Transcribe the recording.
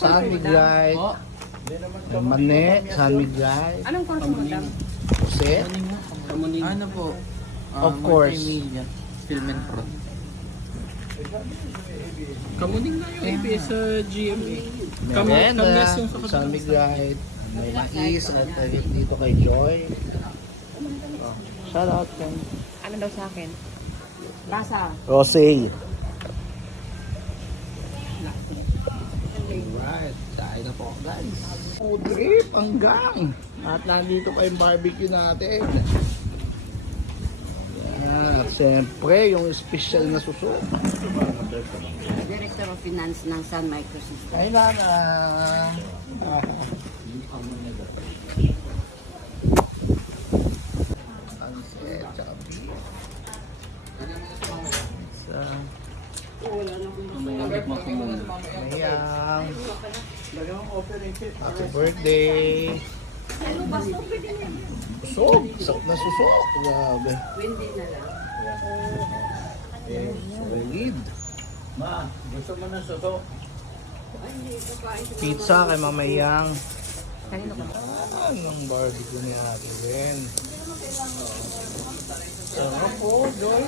San Miguel. Mane, San Miguel. Anong course mo, madam? Jose. Ano po? Of course. Multimedia. Film and Pro. Kamuning na yung ABS sa GMA. Merenda, Kamyas yung sa San Miguel. May mais at dito kay Joy. Shout out kan. Ano daw sa akin? Basa. Jose. Alright, kain na po guys. Food trip hanggang. At nandito pa yung barbecue natin. Yan, at siyempre yung special na suso. Director of Finance ng Sun Microsystems. Ay na. Sunset, tsaka beef. Mayang. Happy birthday. Susok. Sak na susok. Grabe. Windy na lang. Solid. Ma, gusto mo na soto? Pizza kay Mamayang. Kanino ka? Anong barbecue ni Ate Ren? Sarap po, Joy.